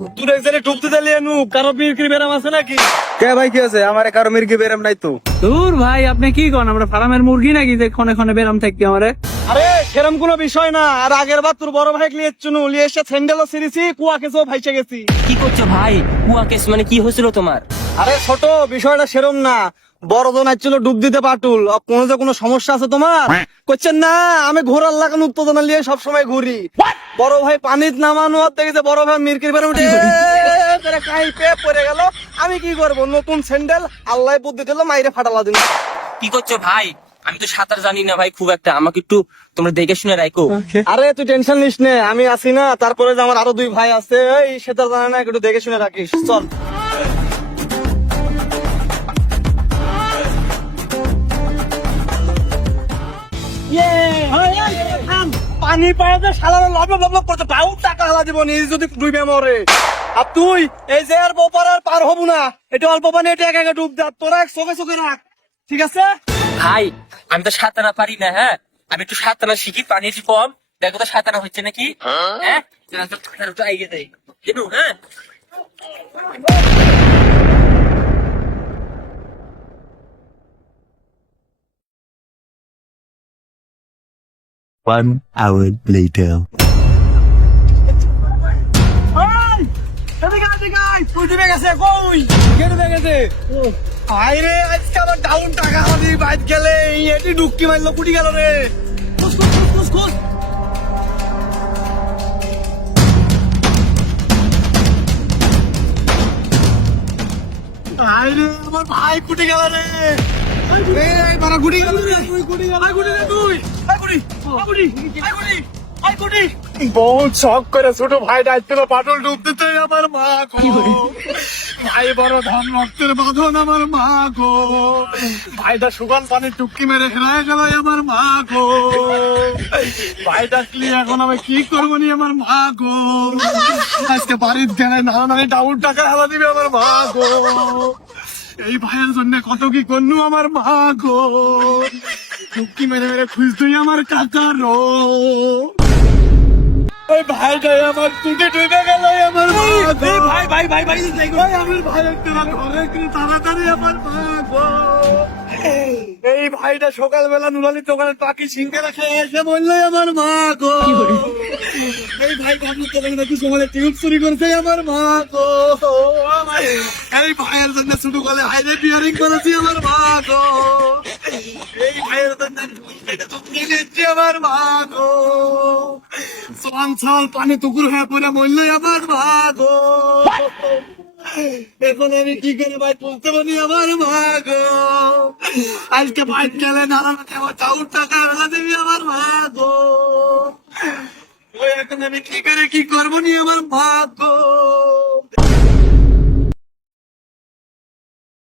তুই একজনে ডুবতে দিলি নু কারো মির্কি বেরাম আছে নাকি? কে ভাই কি আছে? আমার কারো মির্গি বেরাম নাই তো। দূর ভাই, আপনি কি করেন? আমরা ফার্মের মুরগি নাকি যে ক্ষণে ক্ষণে বেরাম থাকবে আমারে? আরে সেরকম কোনো বিষয় না। আর আগের বার তোর বড় ভাই লিয়ে চুনু লিয়ে এসে স্যান্ডেলও ছিঁড়েছি, কুয়া কেসেও ভাইসে গেছি। কি করছো ভাই? কুয়া কেস মানে কি হয়েছিল তোমার? আরে ছোট, বিষয়টা সেরম না। বড় জন আসছিল ডুব দিতে পাটুল। কোনো যে কোনো সমস্যা আছে তোমার? করছেন না, আমি ঘোরার লাগানো উত্তেজনা নিয়ে সবসময় ঘুরি। বড় ভাই পানিত নামানো আর দেখেছে বড় ভাই মির্কির বেরো উঠে কাইপে পড়ে গেল। আমি কি করবো? নতুন স্যান্ডেল আল্লাহ বুদ্ধি দিল, মাইরে ফাটালা দিন। কি করছো ভাই? আমি তো সাঁতার জানি না ভাই খুব একটা, আমাকে একটু তোমরা দেখে শুনে রাখো। আরে তুই টেনশন নিস নে, আমি আছি না। তারপরে যে আমার আরো দুই ভাই আছে, এই সেটা জানে না, একটু দেখে শুনে রাখিস। চল। পানি পায়ে শালা লব লব করতে পাউ টাকা হালা দিব নি যদি ডুবে মরে। আর তুই এই যে আর বপার আর পার হবো না, এটা অল্প পানি, এটা একা একা ডুব দা। তোরা এক চোখে চোখে রাখ, ঠিক আছে? ভাই আমি তো সাঁতারা পারি না, হ্যাঁ আমি একটু সাঁতারা শিখি, পানি একটু কম, দেখো তো সাঁতারা হচ্ছে নাকি। হ্যাঁ একটু এগিয়ে দেয় জানো, হ্যাঁ। One hour later. তুই ডুবে গেছে কই? কে ডুবে গেছে? আইরে আজকে আমার ডাউন টাকা হাতি বাইক গেলে এটি ডুবকি মারলো, কুটি গেল রে। খুশ খুশ খুশ খুশ খুশ। আইরে আমার ভাই কুটি গেল রে। এই মারা কুটি গেল রে। তুই কুটি গেল। আই কুটি রে তুই। আই কুটি। আই কুটি। আই কুটি। আই কুটি। বহুত শখ করে ছোট ভাই ডাইছিল পাটল ডুবতে, চাই আমার মা গো। ভাই বড় ধন রক্তের বাঁধন আমার মা গো। ভাইটা সুগান পানি টুকি মেরে হেরায় গেল আমার মা গো। ভাই ডাকলি এখন আমি কি করবো নি আমার মা গো। আজকে বাড়ির গেলে নানা নানি ডাউন টাকা হেলা দিবে আমার মা গো। এই ভাইয়ের জন্য কত কি করনু আমার মা গো। টুকি মেরে মেরে খুঁজতেই আমার কাকা রো। ওই ভাইটাই আমার টুটে ডুবে গেল আমার মা গো। ভাই ভাই ভাই ভাই ভাই আমার ভাই একটা ঘরে একটু তাড়াতাড়ি আমার মা গো। এই ভাইটা সকালবেলা নুরালির দোকানে পাখি সিঙ্গারা খেয়ে এসে বললো আমার মা গো। এই ভাই ভাবলো দোকানে নাকি সকালে টিউব চুরি করেছে আমার মা গো। এই ভাইয়ের জন্য ছোট কালে হাইরে বিয়ারিং করেছি আমার মা গো। এই ভাইয়ের জন্য আমার মা গো। সাল সাল পানি টুকুর হয়ে পড়ে মরলো আমার মা গো। এখন আমি কি করে ভাই বলতে পারি আমার মা গো। আজকে ভাই গেলে নানা আমার চাউর টাকা বেলা দেবি আমার মা গো। ওই এখন আমি কি করে কি করবো নি আমার মা গো।